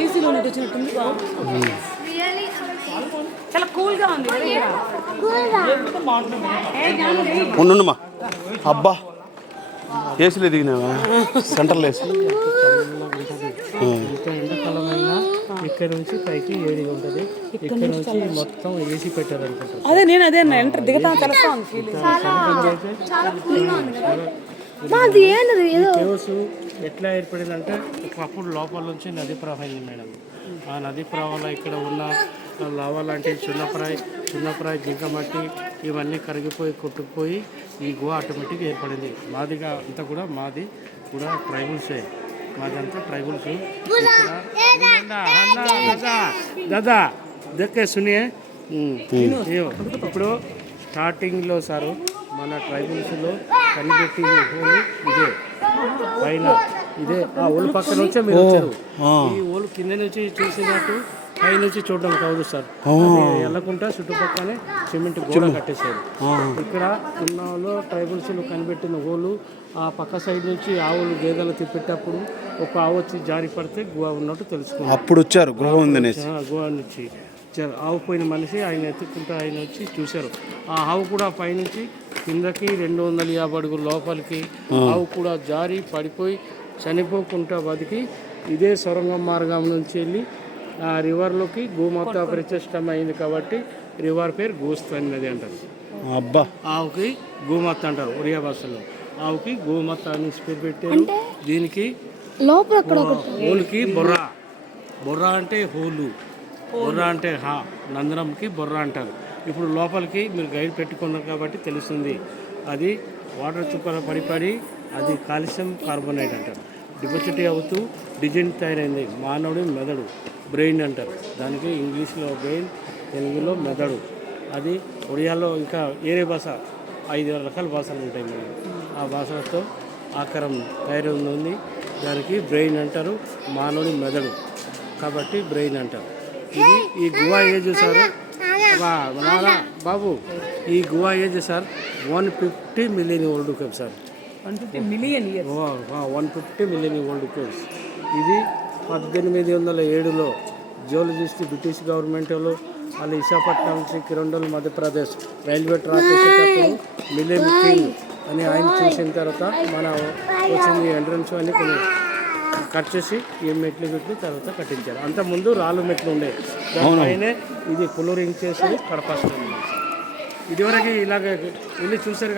ఏసీలో ఉన్నట్టు వచ్చినట్టుంది. చాలా కూల్గా ఉంది. ఉండుమా అబ్బా ఏసీలో దిగినావా? Central AC. ఎండాకాలమైనా ఇక్కడ నుంచి పైకి వేడిగా ఉంటుంది. ఇక్కడ నుంచి మొత్తం ఏసీ పెట్టారు అనుకుంటారు. అదే నేను అదే ఎంటర్ దిగుతా తెలుస్తా ఉంది ఫీలింగ్. కేవ్స్ ఎట్లా ఏర్పడిందంటే ఒకప్పుడు లోపల నుంచి నది ప్రవహింది మేడం. ఆ నది ప్రవాహంలో ఇక్కడ ఉన్న లావా లాంటి చిన్నప్రాయ జింకమట్టి ఇవన్నీ కరిగిపోయి కొట్టుకుపోయి ఈ గుహ ఆటోమేటిక్గా ఏర్పడింది. మాదిగా అంతా కూడా మాది కూడా ట్రైబల్సే. మాదంతా ట్రైబల్స్. దాదా దక్కే సునియే. ఇప్పుడు స్టార్టింగ్లో సారు మన ట్రైబల్స్లో కనిపెట్టి హోలు ఇదే పైన ఇదే ఆ ఓలు పక్క నుంచే మీరు వచ్చారు. ఈ ఓలు కింద నుంచి చూసినట్టు పై నుంచి చూడడం కాదు సార్. వెళ్ళకుండా చుట్టుపక్కనే సిమెంట్ గోడ కట్టేశారు. ఇక్కడ ఉన్న వాళ్ళు ట్రైబల్స్లో కనిపెట్టిన ఓలు ఆ పక్క సైడ్ నుంచి ఆవులు గేదెలు తిప్పేటప్పుడు ఒక ఆవు వచ్చి జారి పడితే గుహ ఉన్నట్టు తెలుసుకున్నారు. అప్పుడు వచ్చారు గృహ ఉంది. గుహ నుంచి ఆవు పోయిన మనిషి ఆయన ఎత్తుకుంటూ ఆయన వచ్చి చూశారు. ఆ ఆవు కూడా పైనుంచి కిందకి 250 అడుగుల లోపలికి ఆవు కూడా జారి పడిపోయి చనిపోకుండా బతికి ఇదే సొరంగం మార్గం నుంచి వెళ్ళి ఆ రివర్లోకి గోమాత ప్రతిష్టం అయింది కాబట్టి రివర్ పేరు గోస్తని నది అంటారు. అబ్బా ఆవుకి గోమాత అంటారు ఒరియా భాషలో. ఆవుకి గోమాత అని పేరు పెట్టారు. దీనికి హోలుకి బొర్రా అంటే హోలు, బొర్రా అంటే నందనంకి బొర్రా అంటారు. ఇప్పుడు లోపలికి మీరు గైడ్ పెట్టుకున్నారు కాబట్టి తెలుస్తుంది. అది వాటర్ చుక్కల పడి అది కాల్షియం కార్బోనేట్ అంటారు. డిపాజిటీ అవుతూ డిజైన్ తయారైంది. మానవుడి మెదడు బ్రెయిన్ అంటారు దానికి. ఇంగ్లీష్లో బ్రెయిన్, తెలుగులో మెదడు. అది ఒడియాలో ఇంకా వేరే భాష 5 రకాల భాషలు ఉంటాయి మనం. ఆ భాషలతో ఆకారం తయారైంది. దానికి బ్రెయిన్ అంటారు. మానవుడి మెదడు కాబట్టి బ్రెయిన్ అంటారు. ఇది ఈ గుహ ఏజ్ సార్ బాబు, ఈ గుహ age sir 150 million old cave sir. 150 million years. 150 million old caves. ఇది 1807లో జియోలజిస్ట్ బ్రిటిష్ గవర్నమెంట్ వాళ్ళు విశాఖపట్నం నుంచి కిరండోల్ మధ్యప్రదేశ్ రైల్వే ట్రాక్ వేసేటప్పుడు మిలియన్ కింగ్ అని ఆయన చూసిన తర్వాత మన వచ్చింది ఎంట్రన్స్ అని కొన్ని కట్ చేసి ఈ మెట్లు తర్వాత కట్టించారు. అంతకుముందు రాళ్ళు మెట్లు ఉండేవి. దానిపైనే ఇది ఫ్లోరింగ్ చేసి కడప. ఇదివరకు ఇలాగ వెళ్ళి చూసారు.